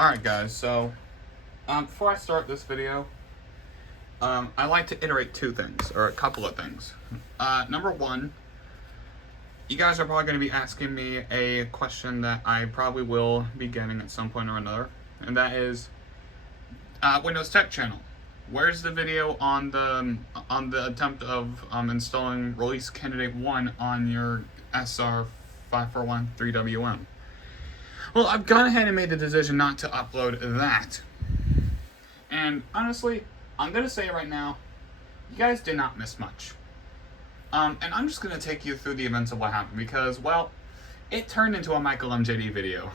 Alright guys, so before I start this video, I like to iterate two things, or a couple of things. Number one, you guys are probably going to be asking me a question that I probably will be getting at some point or another, and that is, Windows Tech Channel. Where's the video on the attempt of installing Release Candidate 1 on your SR5413WM? Well, I've gone ahead and made the decision not to upload that. And honestly, I'm going to say right now, you guys did not miss much. And I'm just going to take you through the events of what happened because, well, it turned into a Michael MJD video.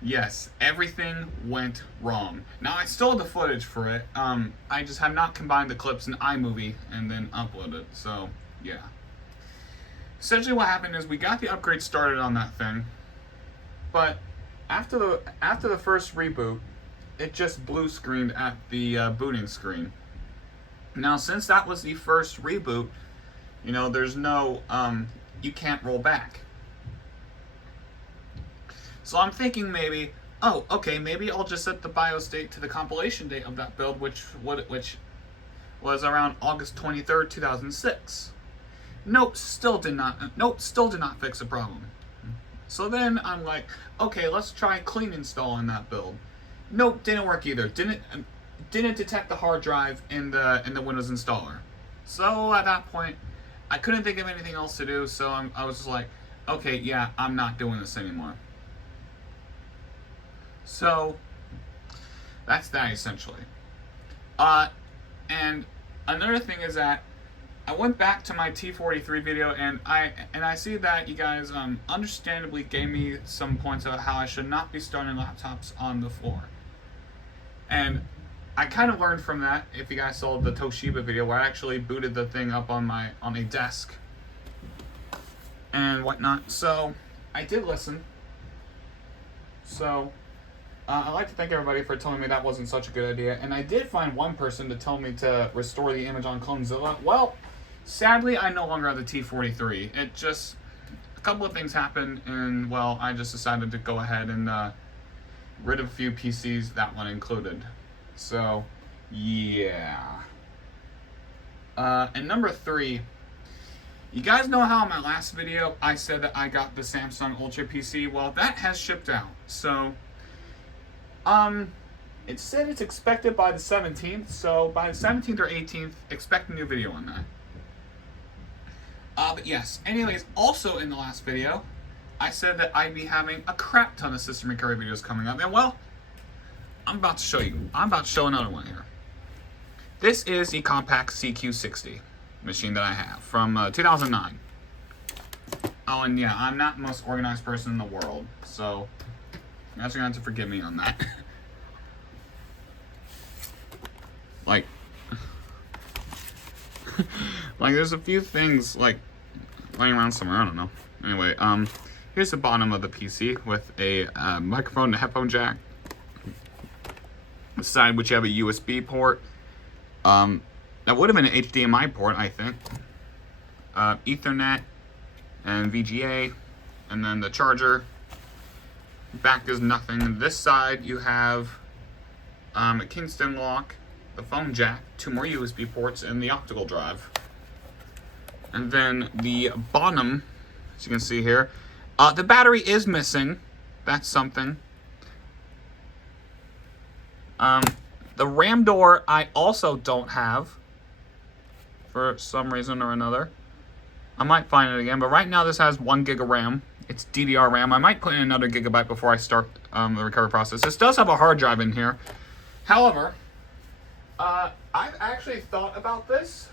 Yes, everything went wrong. Now, I still have the footage for it. I just have not combined the clips in iMovie and then uploaded. So, yeah. Essentially what happened is we got the upgrade started on that thing. But after the first reboot, it just blue screened at the booting screen. Now, since that was the first reboot, you know, there's no, you can't roll back. So I'm thinking maybe, oh, okay, maybe I'll just set the BIOS date to the compilation date of that build, which was around August 23rd, 2006. Nope, still did not fix the problem. So then I'm like, okay, let's try clean installing that build. Nope, didn't work either. Didn't detect the hard drive in the Windows installer. So at that point, I couldn't think of anything else to do. So I was just like, okay, yeah, I'm not doing this anymore. So that's that essentially. And another thing is that I went back to my T43 video and I see that you guys understandably gave me some points about how I should not be starting laptops on the floor. And I kind of learned from that, if you guys saw the Toshiba video where I actually booted the thing up on a desk and whatnot. So I did listen. So I'd like to thank everybody for telling me that wasn't such a good idea. And I did find one person to tell me to restore the image on Clonezilla. Well, sadly, I no longer have the T43. It just, a couple of things happened, and, well, I just decided to go ahead and rid of a few PCs, that one included. So, yeah. And number three, you guys know how in my last video I said that I got the Samsung Ultra PC? Well, that has shipped out. So, it said it's expected by the 17th, so by the 17th or 18th, expect a new video on that. But yes, anyways, also in the last video, I said that I'd be having a crap ton of system recovery videos coming up, and well, I'm about to show you. I'm about to show another one here. This is the Compaq CQ60 machine that I have from 2009. Oh, and yeah, I'm not the most organized person in the world, so you guys are going to have to forgive me on that. Like, there's a few things, like, laying around somewhere, I don't know. Anyway, here's the bottom of the PC with a microphone and a headphone jack. The side which you have a USB port. That would have been an HDMI port, I think. Ethernet and VGA, and then the charger. Back is nothing. This side you have a Kingston lock, the phone jack, 2 more USB ports, and the optical drive. And then the bottom, as you can see here, the battery is missing. That's something. The RAM door I also don't have for some reason or another. I might find it again, but right now this has 1 gig of RAM. It's DDR RAM. I might put in another gigabyte before I start the recovery process. This does have a hard drive in here. However, I've actually thought about this,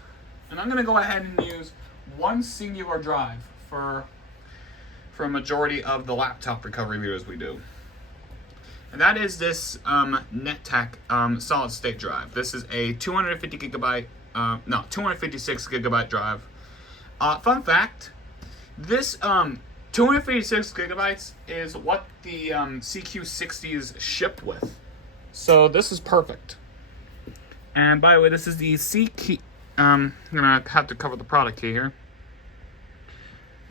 and I'm going to go ahead and use one singular drive for a majority of the laptop recovery videos we do. And that is this NetTech solid state drive. This is a 256 gigabyte drive. Fun fact, this 256 gigabytes is what the CQ60s shipped with. So this is perfect. And by the way, this is the CQ, I'm gonna have to cover the product key here.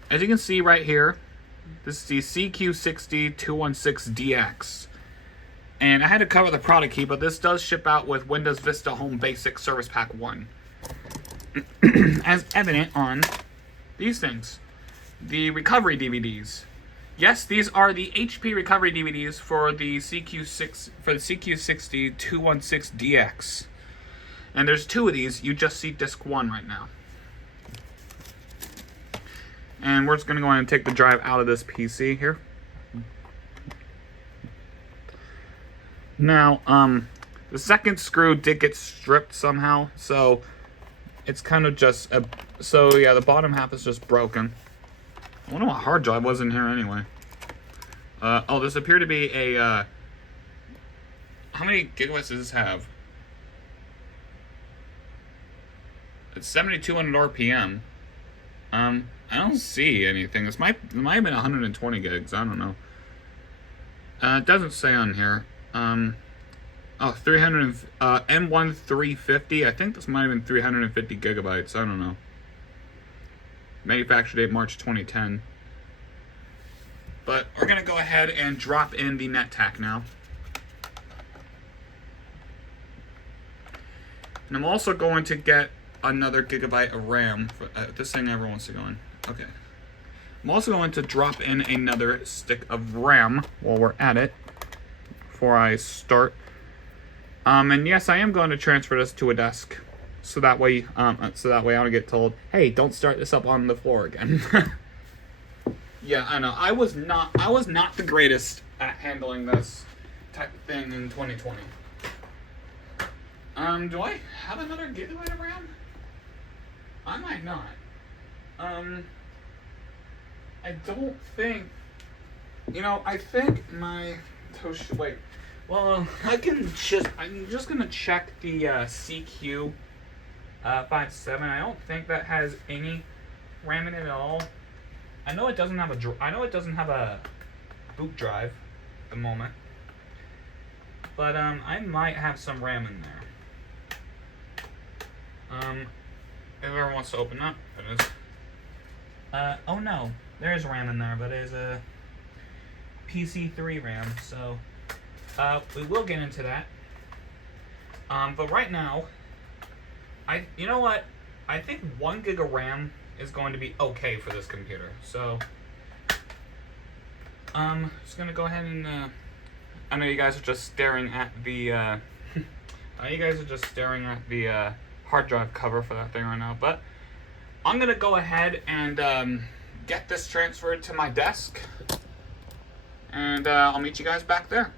As you can see right here, this is the CQ60-216DX. And I had to cover the product key, but this does ship out with Windows Vista Home Basic Service Pack 1. As evident on these things. The recovery DVDs. Yes, these are the HP recovery DVDs for the CQ60-216DX. And there's 2 of these. You just see disc 1 right now. And we're just going to go ahead and take the drive out of this PC here. Now, the second screw did get stripped somehow, so it's kind of just so yeah, the bottom half is just broken. I wonder what hard drive was in here anyway. Oh, this appeared to be a, how many gigabytes does this have? It's 7,200 RPM. I don't see anything. It might have been 120 gigs. I don't know. It doesn't say on here. Oh, 300, M1 350. I think this might have been 350 gigabytes. I don't know. Manufacture date March 2010. But we're going to go ahead and drop in the NetTac now. And I'm also going to get another gigabyte of RAM. For, this thing never wants to go in. Okay. I'm also going to drop in another stick of RAM while we're at it before I start. And yes, I am going to transfer this to a desk, so that way I don't get told, "Hey, don't start this up on the floor again." Yeah, I know. I was not the greatest at handling this type of thing in 2020. Do I have another gigabyte of RAM? I might not. I don't think. You know, I think my wait. Well, I'm just gonna check the CQ57. I don't think that has any RAM in it at all. I know it doesn't have a boot drive at the moment, but I might have some RAM in there. If whoever wants to open up, it is. Oh no, there is RAM in there, but it is a PC3 RAM, so. We will get into that. But right now, you know what? I think 1 gig of RAM is going to be okay for this computer. So, just gonna go ahead and, I know you guys are just staring at the, hard drive cover for that thing right now, but I'm gonna go ahead and, get this transferred to my desk, and, I'll meet you guys back there.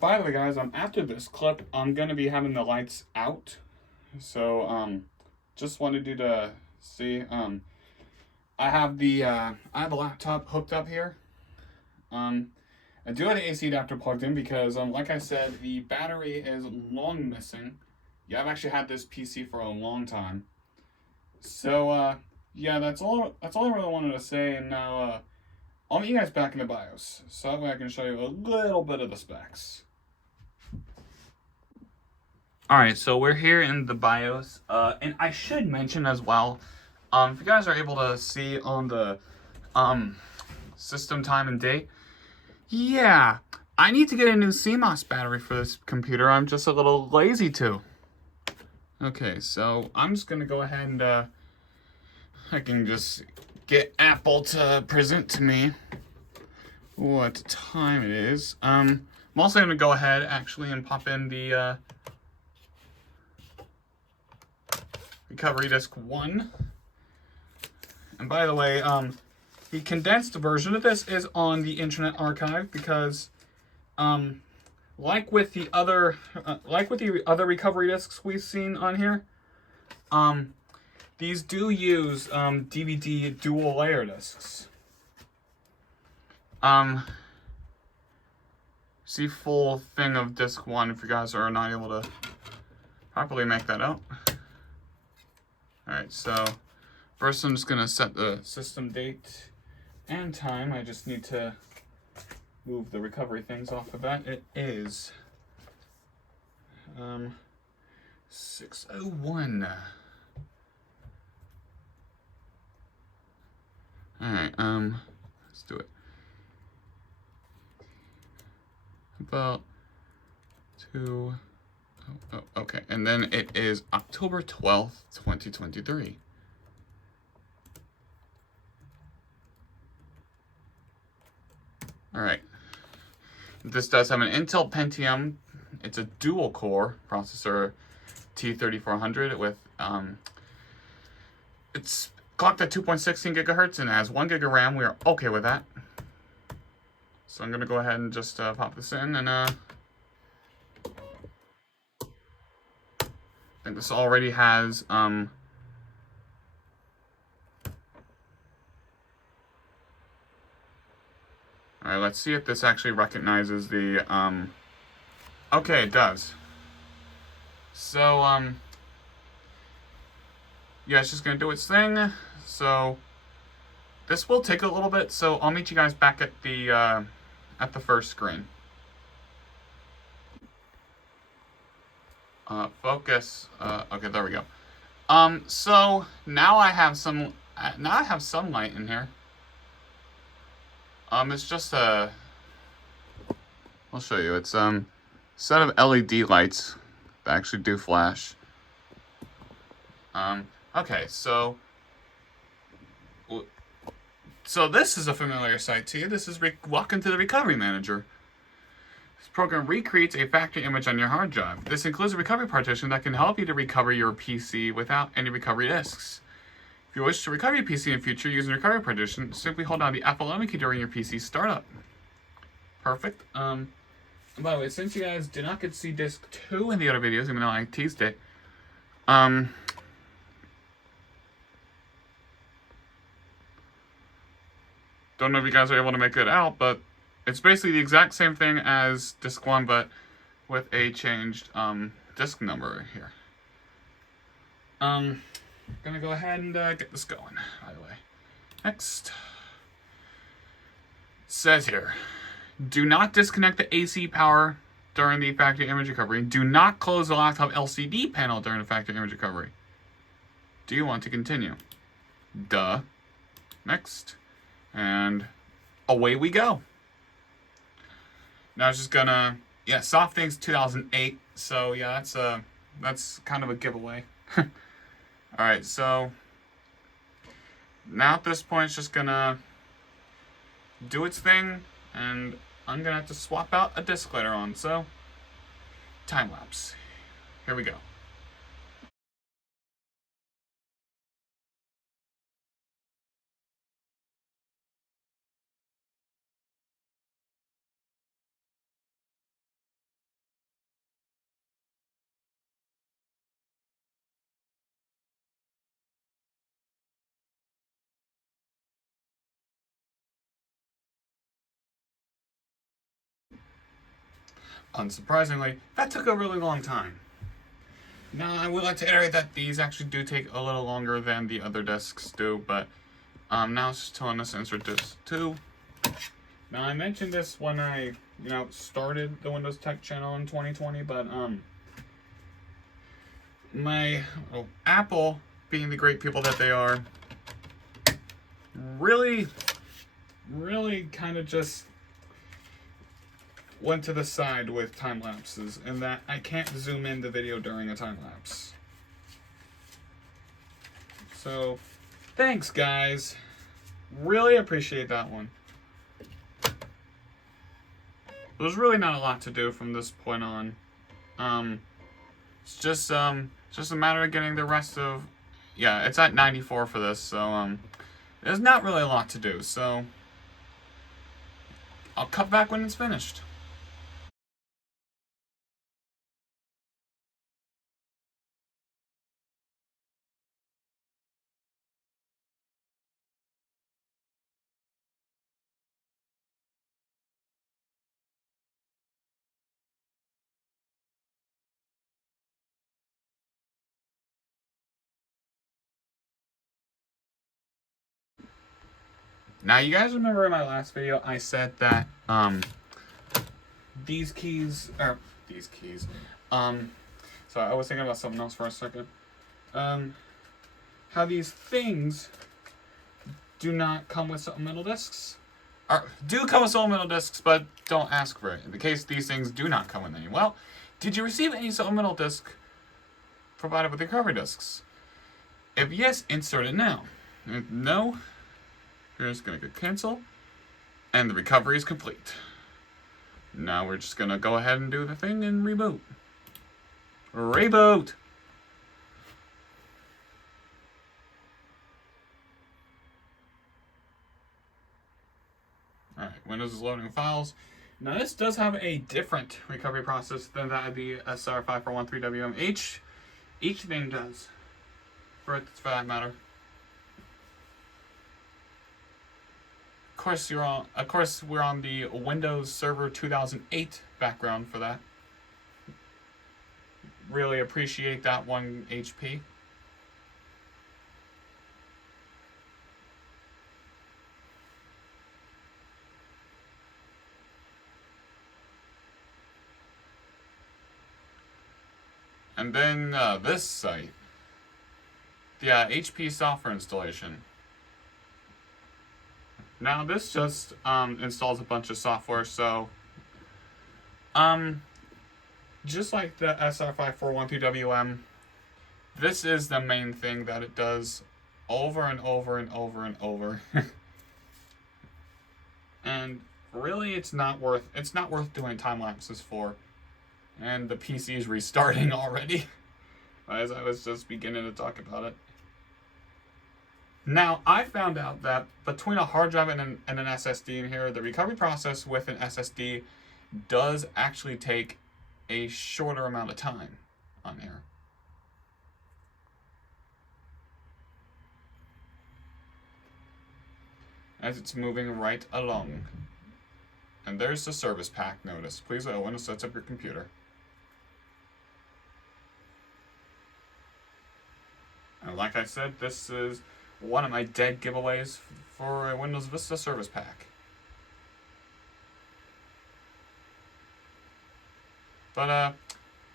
By the way, guys, after this clip, I'm gonna be having the lights out. So, just wanted you to see. I have a laptop hooked up here. I do have the AC adapter plugged in because, like I said, the battery is long missing. Yeah, I've actually had this PC for a long time. So, yeah, that's all I really wanted to say. And now, I'll meet you guys back in the BIOS, so that way I can show you a little bit of the specs. Alright, so we're here in the BIOS, and I should mention as well, if you guys are able to see on the system time and date, yeah, I need to get a new CMOS battery for this computer. I'm just a little lazy to. Okay, so I'm just going to go ahead and I can just get Apple to present to me what time it is. I'm also going to go ahead actually and pop in the recovery disk 1. And by the way, the condensed version of this is on the Internet Archive because like with the other recovery disks we've seen on here, these do use DVD dual layer discs. See full thing of disc 1 if you guys are not able to properly make that out. Alright, so first I'm just going to set the system date and time. I just need to move the recovery things off of that. It is 6:01. Alright, let's do it. about to... Oh, okay, and then it is October 12th, 2023. All right. This does have an Intel Pentium. It's a dual-core processor, T3400 with it's clocked at 2.16 gigahertz and has 1 gig of RAM. We are okay with that. So I'm gonna go ahead and just pop this in, and I think this already has all right, let's see if this actually recognizes the okay, it does. So yeah, it's just gonna do its thing. So this will take a little bit, so I'll meet you guys back at the first screen. Focus. Okay, there we go. So now I have some sunlight in here. It's just I'll show you. It's a set of LED lights that actually do flash. Okay, so this is a familiar sight to you. This is welcome to the Recovery Manager. This program recreates a factory image on your hard drive. This includes a recovery partition that can help you to recover your PC without any recovery disks. If you wish to recover your PC in future using recovery partition, simply hold down the F11 key during your PC startup. Perfect. By the way, since you guys did not get to see disc 2 in the other videos, even though I teased it, don't know if you guys are able to make it out, but it's basically the exact same thing as disc 1, but with a changed disc number here. Gonna go ahead and get this going, by the way. Next. Says here, do not disconnect the AC power during the factory image recovery. Do not close the laptop LCD panel during the factory image recovery. Do you want to continue? Duh. Next. And away we go. Now it's just gonna, yeah, SoftThings 2008. So yeah, that's kind of a giveaway. All right, so now at this point it's just gonna do its thing, and I'm gonna have to swap out a disk later on. So time lapse. Here we go. Unsurprisingly, that took a really long time. Now, I would like to iterate that these actually do take a little longer than the other discs do, but now it's just telling us to insert disc 2. Now, I mentioned this when I, started the Windows Tech channel in 2020, but Apple, being the great people that they are, really kind of just went to the side with time lapses, in that I can't zoom in the video during a time lapse. So, thanks guys. Really appreciate that one. There's really not a lot to do from this point on. It's just a matter of getting the rest of, yeah, it's at 94 for this, so there's not really a lot to do. So I'll cut back when it's finished. Now, you guys remember in my last video, I said that, these keys, so I was thinking about something else for a second. How these things do not come with supplemental discs. do come with supplemental discs, but don't ask for it. In the case these things do not come with any. Well, did you receive any supplemental disc provided with the recovery discs? If yes, insert it now. If no, you're just going to cancel, and the recovery is complete. Now we're just going to go ahead and do the thing and reboot. Reboot! Alright, Windows is loading files. Now this does have a different recovery process than that of the SR5413WM. Each thing does, for that matter. Of course, we're on the Windows Server 2008 background for that. Really appreciate that 1 HP. And then this site, the HP software installation. Now this just installs a bunch of software, so just like the SR5413WM, this is the main thing that it does over and over and over and over. And really it's not worth doing time lapses for. And the PC is restarting already as I was just beginning to talk about it. Now, I found out that between a hard drive and an SSD in here, the recovery process with an SSD does actually take a shorter amount of time on here. As it's moving right along. And there's the service pack notice. Please allow when it sets up your computer. And like I said, this is one of my dead giveaways for a Windows Vista service pack. But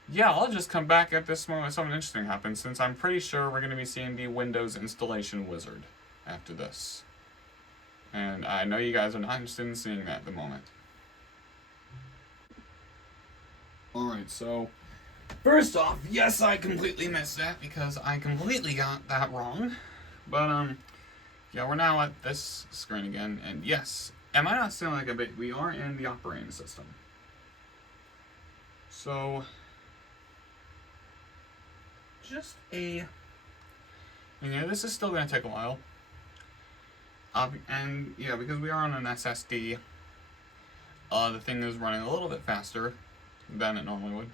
yeah, I'll just come back at this moment when something interesting happens, since I'm pretty sure we're going to be seeing the Windows installation wizard after this. And I know you guys are not interested in seeing that at the moment. Alright, so first off, yes, I completely missed that because I completely got that wrong. But yeah, we're now at this screen again, and yes, am I not sounding like a bit? We are in the operating system. So just this is still going to take a while. And yeah, because we are on an SSD, the thing is running a little bit faster than it normally would.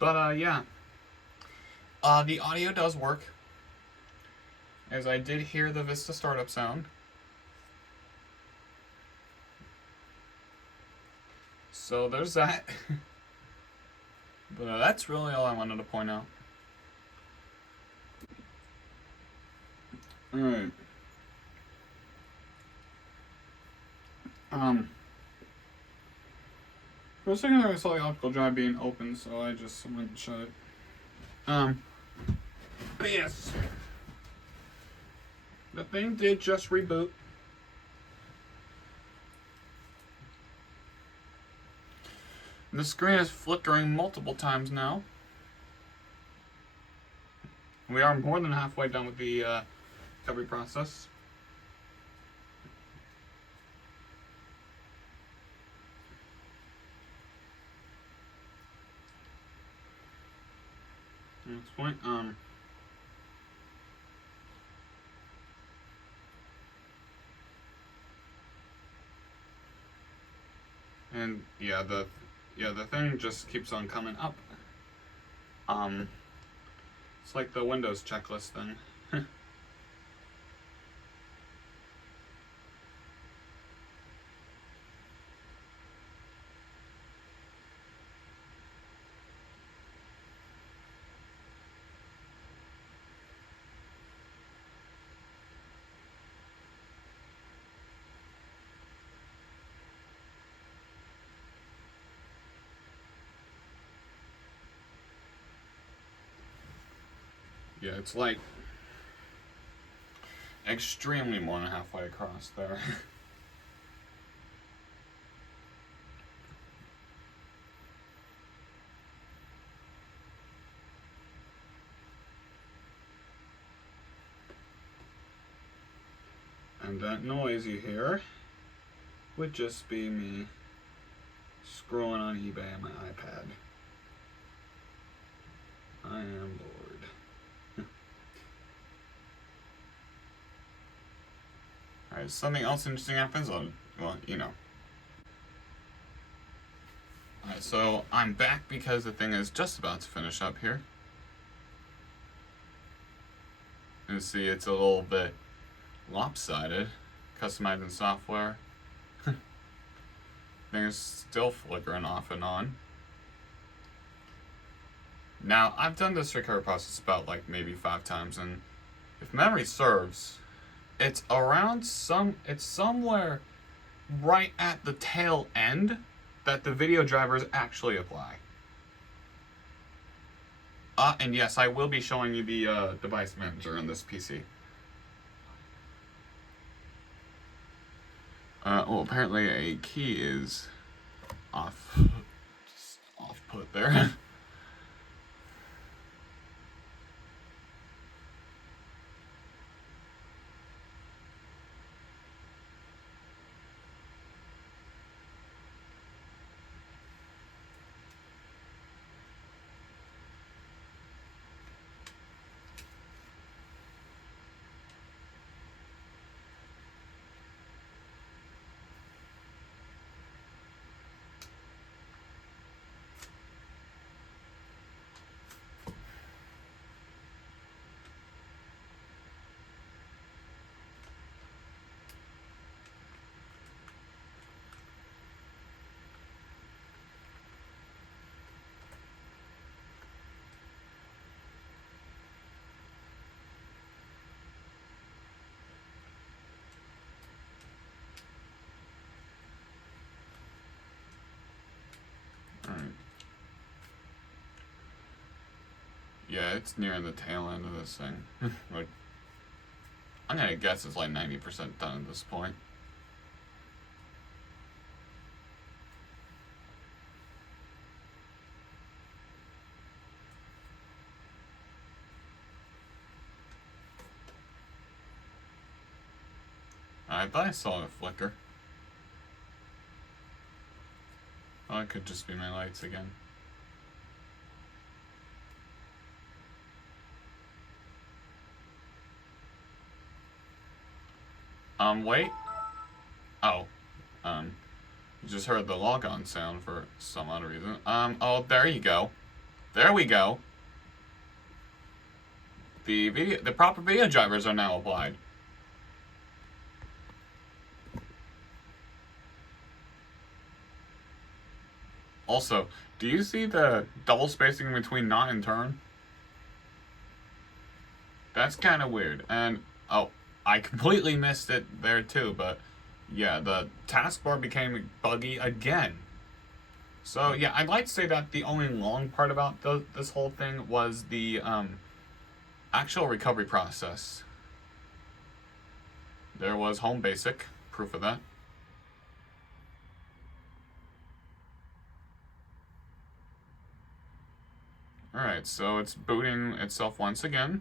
But yeah, the audio does work, as I did hear the Vista startup sound. So there's that. But that's really all I wanted to point out. Alright. For a second I saw the optical drive being open, so I just went and shut it. But yes. The thing did just reboot. The screen is flickering multiple times now. We are more than halfway done with the recovery process. At this point, and yeah, the thing just keeps on coming up. It's like the Windows checklist thing. Yeah, it's like extremely more than halfway across there. And that noise you hear would just be me scrolling on eBay on my iPad. I am bored. Alright, something else interesting happens, well, you know. Alright, so I'm back because the thing is just about to finish up here. You see it's a little bit lopsided. Customizing software. Things still flickering off and on. Now, I've done this recovery process about like maybe 5 times, and if memory serves, it's somewhere right at the tail end that the video drivers actually apply. And yes, I will be showing you the device manager on this PC. Well, apparently a key is off put there. Yeah, it's nearing the tail end of this thing. Like, I'm gonna guess it's like 90% done at this point. I thought I saw a flicker. Oh, it could just be my lights again. Wait. Oh. You just heard the logon sound for some odd reason. Oh, there you go. There we go. The proper video drivers are now applied. Also, do you see the double spacing between not and turn? That's kind of weird. And, oh, I completely missed it there too, but yeah, the taskbar became buggy again. So yeah, I'd like to say that the only long part about this whole thing was the actual recovery process. There was Home Basic, proof of that. Alright, so it's booting itself once again.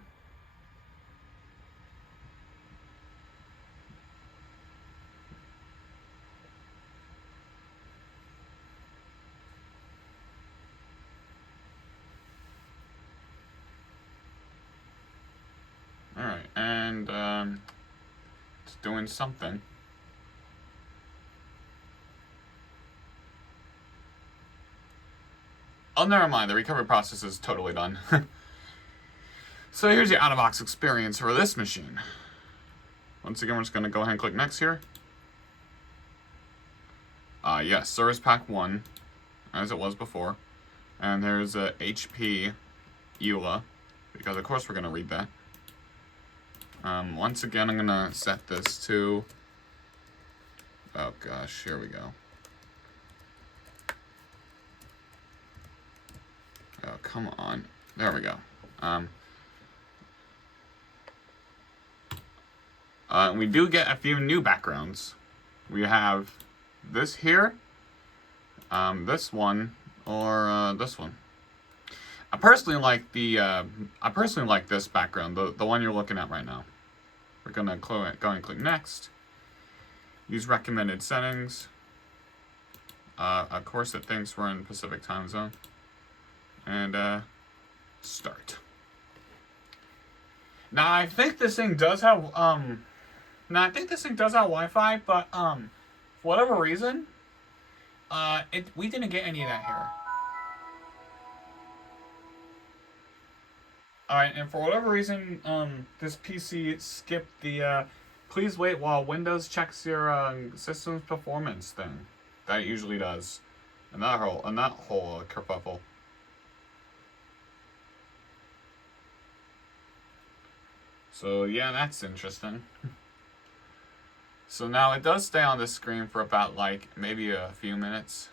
Alright, and it's doing something. Oh, never mind, the recovery process is totally done. So here's your out-of-box experience for this machine. Once again, we're just going to go ahead and click next here. Yes, Service Pack 1, as it was before. And there's a HP EULA, because of course we're going to read that. Once again, I'm going to set this to, oh gosh, here we go. Oh, come on. There we go. We do get a few new backgrounds. We have this here, this one, or this one. I personally like this background, the one you're looking at right now. We're gonna go and click next. Use recommended settings. Of course it thinks we're in Pacific time zone. And start. Now I think this thing does have Wi-Fi, but for whatever reason, we didn't get any of that here. Alright, and for whatever reason, this PC skipped the please wait while Windows checks your system's performance thing. That it usually does. And that whole kerfuffle. So yeah, that's interesting. So now it does stay on the screen for about like maybe a few minutes.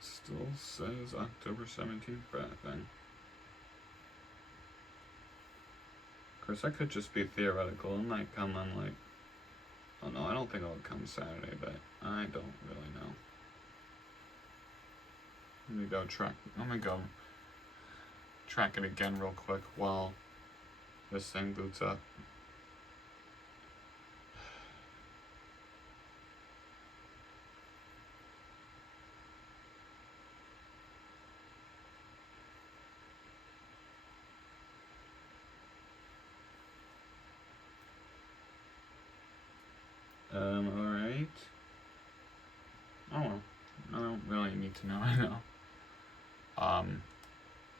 Still says October 17th for that thing. Of course, that could just be theoretical. It might come on like... Oh no, I don't think it'll come Saturday, but I don't really know. Let me go track it again real quick while this thing boots up. Alright. Oh well. I don't really need to know, I know.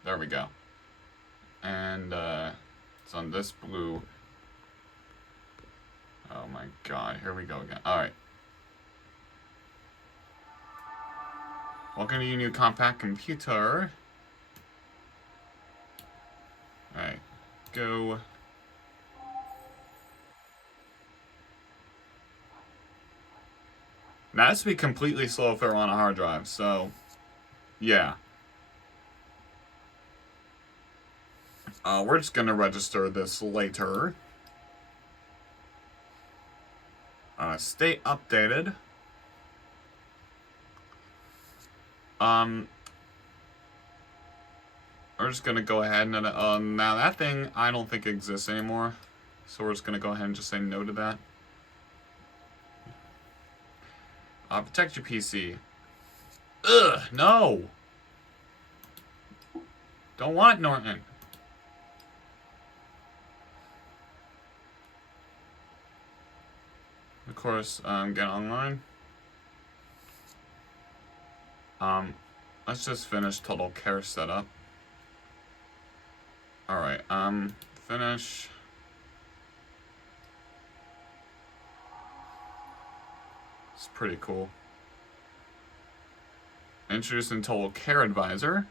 There we go. And, it's on this blue. Oh my god, here we go again. Alright. Welcome to your new Compaq computer. Alright. Go. Now, this would be completely slow if it were on a hard drive, so, yeah. We're just going to register this later. Stay updated. We're just going to go ahead and, now that thing, I don't think exists anymore. So we're just going to go ahead and just say no to that. Protect your PC. Ugh, no! Don't want Norton. Of course, get online. Let's just finish total care setup. Alright, finish. It's pretty cool. Introducing Total Care Advisor.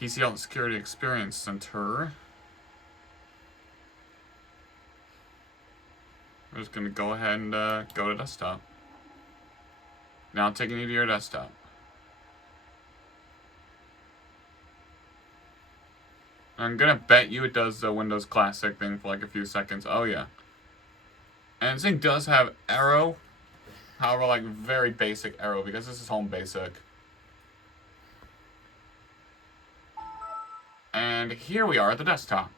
PC Health Security Experience Center. We're just going to go ahead and go to desktop. Now taking you to your desktop. I'm going to bet you it does the Windows Classic thing for like a few seconds. Oh yeah. And this thing does have Arrow. However, like very basic Arrow because this is home basic. And here we are at the desktop.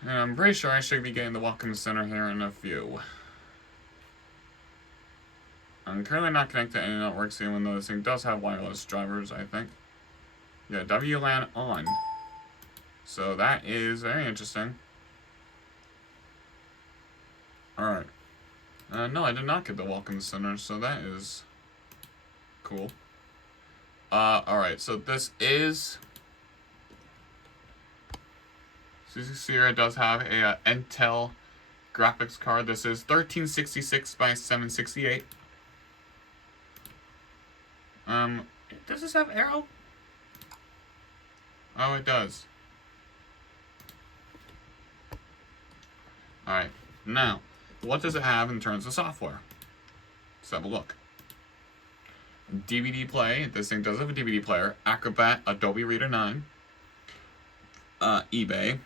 And I'm pretty sure I should be getting the Welcome Center here in a few. I'm currently not connected to any networks, even though this thing does have wireless drivers, I think. Yeah, WLAN on. So that is very interesting. Alright. No, I did not get the Welcome Center, so that is cool. Alright, so this is... So you see here it does have a Intel graphics card. This is 1366 by 768. Does this have arrow? Oh, it does. Alright, now, what does it have in terms of software? Let's have a look. DVD play, this thing does have a DVD player. Acrobat, Adobe Reader 9. eBay.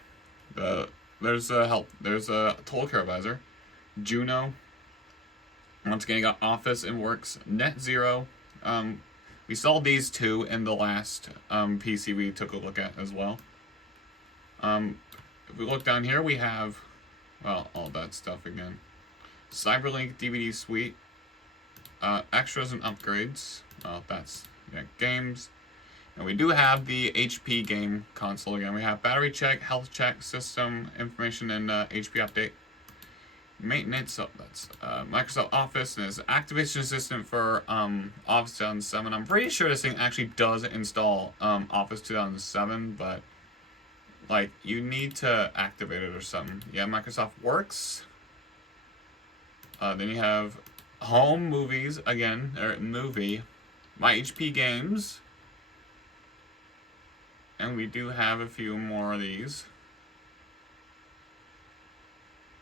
There's a Total Care Advisor. Juno. Once again, you got Office and Works. Net Zero. We saw these two in the last PC we took a look at as well. If we look down here, we have, well, all that stuff again. Cyberlink DVD Suite. Extras and upgrades. Well, that's, yeah, games. And we do have the HP game console again. We have battery check, health check, system information, and HP update. Maintenance, so that's Microsoft Office, and it's Activation Assistant for Office 2007. I'm pretty sure this thing actually does install Office 2007, but like you need to activate it or something. Yeah, Microsoft Works. Then you have Home Movies again, or Movie, My HP Games, and we do have a few more of these.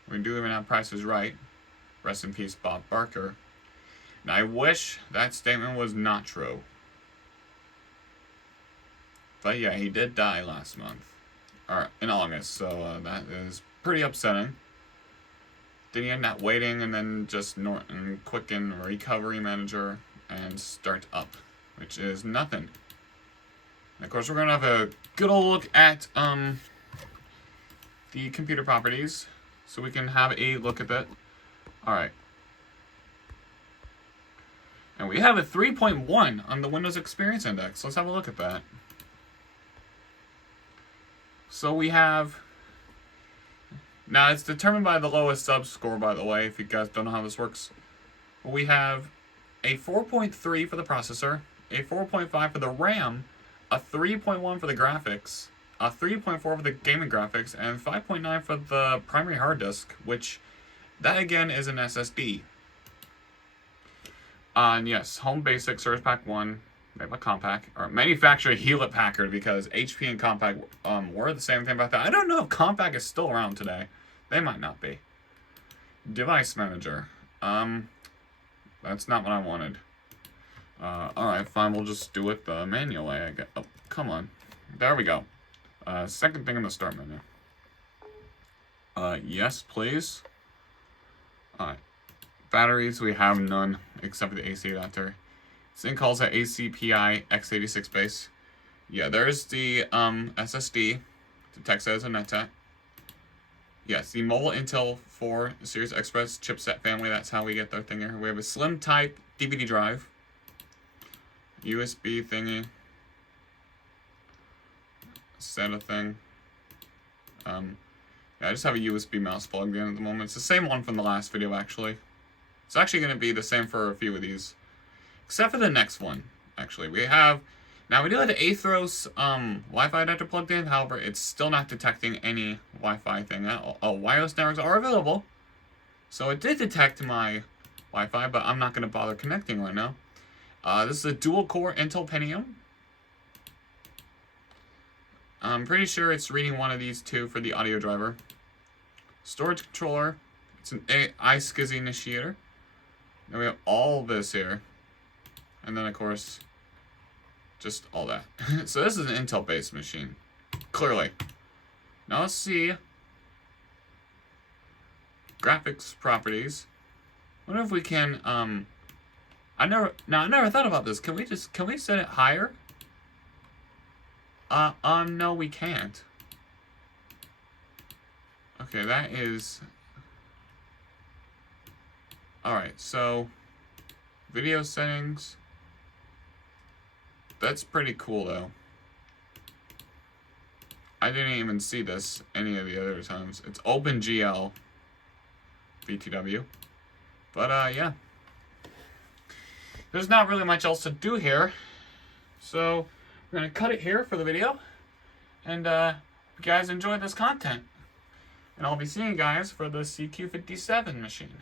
We do even have Price is Right. Rest in peace, Bob Barker. And I wish that statement was not true. But yeah, he did die last month. Or in August, so that is pretty upsetting. Then you end up waiting and then just Norton Quicken Recovery Manager and Start Up, which is nothing. And of course, we're going to have a good old look at the computer properties. So we can have a look at that. Alright. And we have a 3.1 on the Windows Experience Index. Let's have a look at that. So we have... Now, it's determined by the lowest sub score, by the way, if you guys don't know how this works. We have a 4.3 for the processor, a 4.5 for the RAM, a 3.1 for the graphics, a 3.4 for the gaming graphics, and 5.9 for the primary hard disk, which, that again is an SSD. And yes, Home Basic Surge Pack 1, made by Compaq, or manufacturer Hewlett Packard, because HP and Compaq were the same thing about that. I don't know if Compaq is still around today. They might not be. Device Manager. That's not what I wanted. Alright, fine, we'll just do it the manual way, I guess. Oh, come on. There we go. Second thing in the start menu. Yes, please. Alright. Batteries, we have none, except for the AC adapter. This thing calls it ACPI x86 base. Yeah, there's the SSD. The text says a NetTech. Yes, the mobile Intel 4 Series Express chipset family. That's how we get the thing here. We have a slim type DVD drive. USB thingy. SATA thing. Yeah, I just have a USB mouse plugged in at the moment. It's the same one from the last video, actually. It's actually going to be the same for a few of these. Except for the next one, actually. We have... Now, we do have the Athros Wi-Fi adapter plugged in. However, it's still not detecting any Wi-Fi thing. Wireless networks are available. So it did detect my Wi-Fi, but I'm not going to bother connecting right now. This is a dual-core Intel Pentium. I'm pretty sure it's reading one of these two for the audio driver. Storage controller. It's an iSCSI initiator. Then we have all this here. And then, of course, just all that. So this is an Intel-based machine. Clearly. Now let's see. Graphics properties. I wonder if we can, I never thought about this. Can we set it higher? No, we can't. Okay, that is... Alright, so... Video settings... That's pretty cool, though. I didn't even see this any of the other times. It's OpenGL BTW. But, yeah. There's not really much else to do here. So, we're going to cut it here for the video. And, if you guys enjoyed this content, And I'll be seeing you guys for the CQ57 machine.